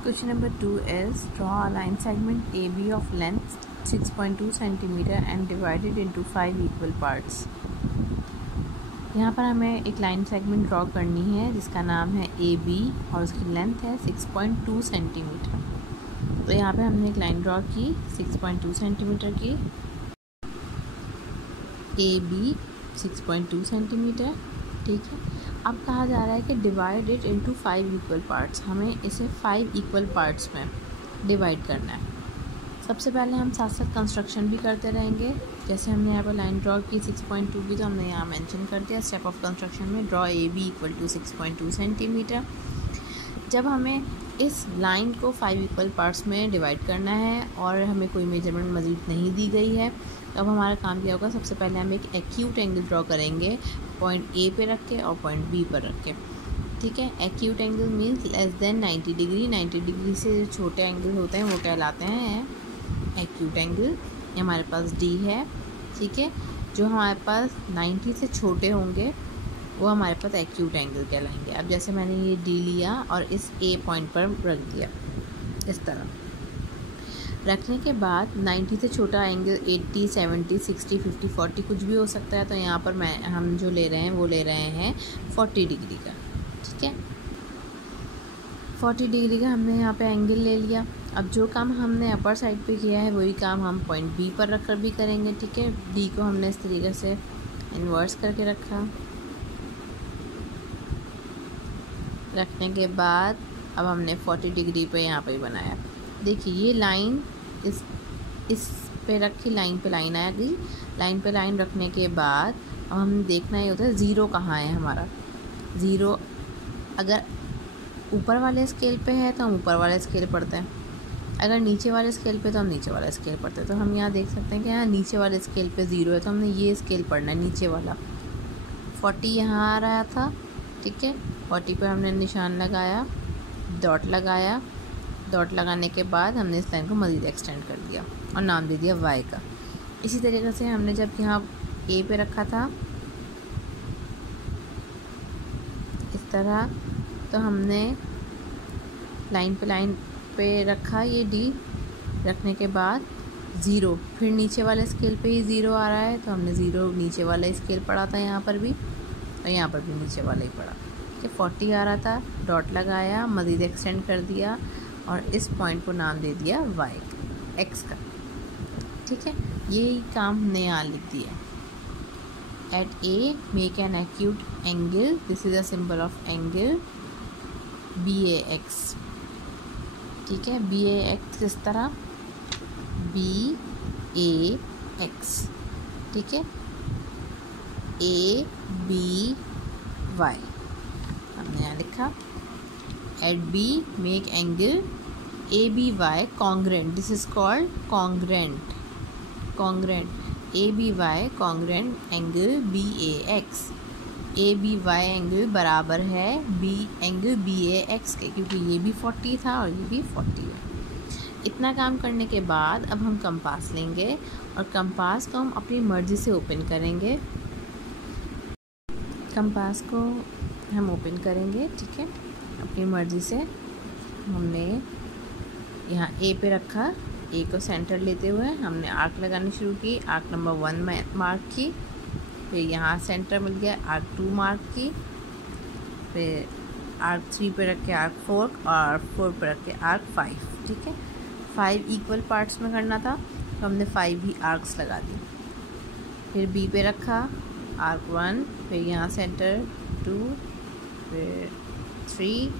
Question number 2 is draw a line segment AB of length 6.2 cm and divide it into 5 equal parts. यहाँ पर हमें एक line segment draw करनी है जिसका नाम है AB और उसकी लेंथ है 6.2 सेंटीमीटर। तो यहाँ पे हमने एक लाइन ड्रॉ की 6.2 सेंटीमीटर की, AB 6.2 सेंटीमीटर, ठीक है। अब कहा जा रहा है कि divide it into 5 equal parts, हमें इसे 5 इक्वल पार्ट्स में डिवाइड करना है। सबसे पहले हम साथ साथ कंस्ट्रक्शन भी करते रहेंगे। जैसे हमने यहाँ पर लाइन ड्रॉ की 6.2 की, तो हमने यहाँ मेंशन कर दिया स्टेप ऑफ कंस्ट्रक्शन में draw AB equal to 6.2 centimetre. जब हमें इस लाइन को 5 इक्वल पार्ट्स में डिवाइड करना है और हमें कोई मेजरमेंट मज़ीद नहीं दी गई है, तो अब हमारा काम क्या होगा, सबसे पहले हम एक एक्यूट एंगल ड्रॉ करेंगे पॉइंट A पे रख के और पॉइंट B पर रख के, ठीक है। Acute angle means less than 90 degree. 90 degree से जो छोटे एंगल होते हैं वो कहलाते हैं एक्यूट एंगल। ये हमारे पास D है, ठीक है। जो हमारे पास 90 से छोटे होंगे वो हमारे पास एक्यूट एंगल कहलाएंगे। अब जैसे मैंने ये D लिया और इस A पॉइंट पर रख दिया, इस तरह रखने के बाद 90 से छोटा एंगल 80, 70, 60, 50, 40 कुछ भी हो सकता है। तो यहाँ पर हम जो ले रहे हैं वो ले रहे हैं 40 डिग्री का, ठीक है। 40 डिग्री का हमने यहाँ पे एंगल ले लिया। अब जो काम हमने अपर साइड पे किया है वही काम हम पॉइंट B पर रख कर भी करेंगे, ठीक है। D को हमने इस तरीके से इन्वर्स करके रखने के बाद अब हमने 40 डिग्री पे यहाँ पे बनाया। देखिए ये लाइन इस पे रखी, लाइन पे लाइन आ गई। लाइन पे लाइन रखने के बाद अब हम देखना ये होता है ज़ीरो कहाँ है हमारा। ज़ीरो अगर ऊपर वाले स्केल पे है तो हम ऊपर वाले स्केल पढ़ते हैं, अगर नीचे वाले स्केल पे तो हम नीचे वाला स्केल पढ़ते हैं। तो हम यहाँ देख सकते हैं कि यहाँ नीचे वाले स्केल पे ज़ीरो है, तो हमने ये स्केल पढ़ना है नीचे वाला। 40 यहाँ आ रहा था, ठीक है। 40 पे हमने निशान लगाया, डॉट लगाया। डॉट लगाने के बाद हमने इस लाइन को मज़ीद एक्सटेंड कर दिया और नाम दे दिया Y का। इसी तरीके से हमने जब यहाँ A पे रखा था इस तरह, तो हमने लाइन पे रखा ये D, रखने के बाद ज़ीरो, फिर नीचे वाले स्केल पे ही ज़ीरो आ रहा है, तो हमने ज़ीरो नीचे वाला स्केल पढ़ा था यहाँ पर भी और यहाँ पर भी नीचे वाला ही पढ़ा, कि 40 आ रहा था, डॉट लगाया, मज़ीद एक्सटेंड कर दिया और इस पॉइंट को नाम दे दिया Y X का, ठीक है। यही काम हमने यहाँ लिख दिया। At A make an acute angle, this is a symbol of angle BAX, ठीक है। BAX किस तरह, BAX, ठीक है। ABY हमने यहाँ लिखा। At B make angle ABY congruent, this is called congruent, ABY congruent angle BAX। ABY angle बराबर है एंगल BAX के, क्योंकि ये भी 40 था और ये भी 40 है। इतना काम करने के बाद अब हम कंपास लेंगे और कंपास को हम अपनी मर्ज़ी से ओपन करेंगे। कंपास को हम ओपन करेंगे, ठीक है, अपनी मर्ज़ी से। हमने यहाँ A पे रखा, A को सेंटर लेते हुए हमने आर्क लगानी शुरू की। आर्क नंबर 1 में मार्क की, फिर यहाँ सेंटर मिल गया, आर्क 2 मार्क की, फिर आर्क 3 पे रख के आर्क 4 और 4 पे रख के आर्क 5, ठीक है। 5 इक्वल पार्ट्स में करना था तो हमने 5 ही आर्क्स लगा दी। फिर B पे रखा, आर्क 1, फिर यहाँ सेंटर 2, फिर 3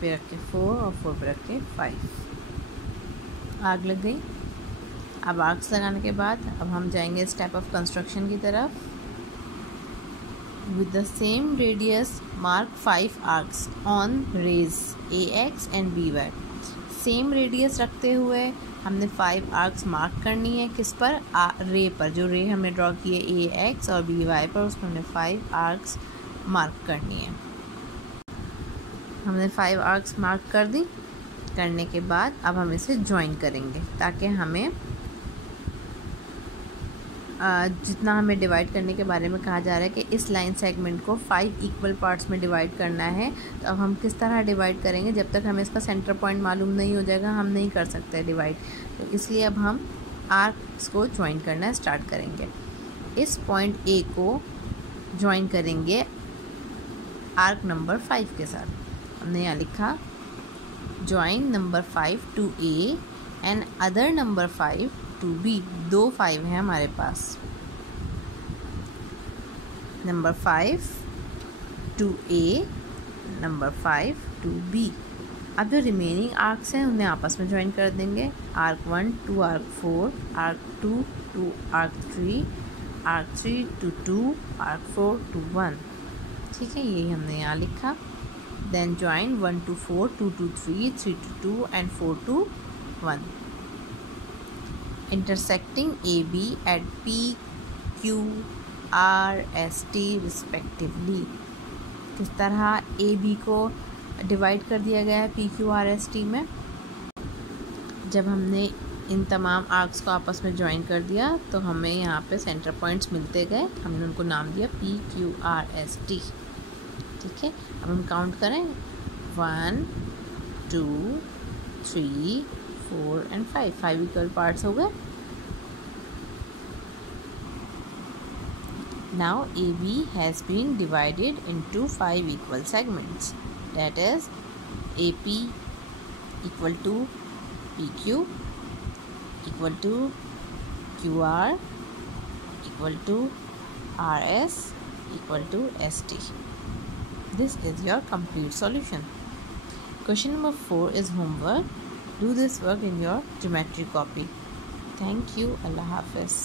पे रख के 4 और 4 पे रख के 5 आर्क लग गई। अब आर्क्स लगाने के बाद अब हम जाएंगे स्टेप ऑफ कंस्ट्रक्शन की तरफ। With the same radius mark 5 arcs on rays AX and BY। Same radius रखते हुए हमने 5 आर्क्स मार्क करनी है, किस पर, रे पर। जो रे हमने ड्रॉ की है AX और BY पर, उसमें हमने 5 आर्क्स मार्क करनी है। हमने 5 आर्क्स मार्क कर दी। करने के बाद अब हम इसे ज्वाइन करेंगे ताकि हमें जितना हमें डिवाइड करने के बारे में कहा जा रहा है कि इस लाइन सेगमेंट को 5 इक्वल पार्ट्स में डिवाइड करना है। तो अब हम किस तरह डिवाइड करेंगे, जब तक हमें इसका सेंटर पॉइंट मालूम नहीं हो जाएगा हम नहीं कर सकते डिवाइड। तो इसलिए अब हम आर्क्स को ज्वाइन करना स्टार्ट करेंगे। इस पॉइंट ए को ज्वाइन करेंगे आर्क नंबर 5 के साथ। हमने यहाँ लिखा join number 5 to A and other number 5 to B. 2 5 है हमारे पास, number 5 to A, number 5 to B. अब जो रिमेनिंग आर्क्स हैं उन्हें आपस में ज्वाइन कर देंगे। Arc 1 to arc 4, arc 2 to arc 3, arc 3 to 2, arc 4 to 1। ठीक है, यही हमने यहाँ लिखा। Then join 1 to 4, 2 to 3, 3 to 2 and 4 to 1। intersecting AB at P, Q, R, S, T respectively। किस तरह AB को डिवाइड कर दिया गया है P, Q, R, S, T में। जब हमने इन तमाम आर्क्स को आपस में ज्वाइन कर दिया तो हमें यहाँ पे सेंटर पॉइंट्स मिलते गए, हमने उनको नाम दिया P, Q, R, S, T। ठीक है, अब हम काउंट करें 1 2 3 4 एंड 5 इक्वल पार्ट्स हो गए। Now AB has been divided into 5 equal segments, that is AP equal to PQ equal to QR equal to RS equal to ST. This is your complete solution. Question number 4 is homework. Do this work in your geometry copy. Thank you. Allah Hafiz.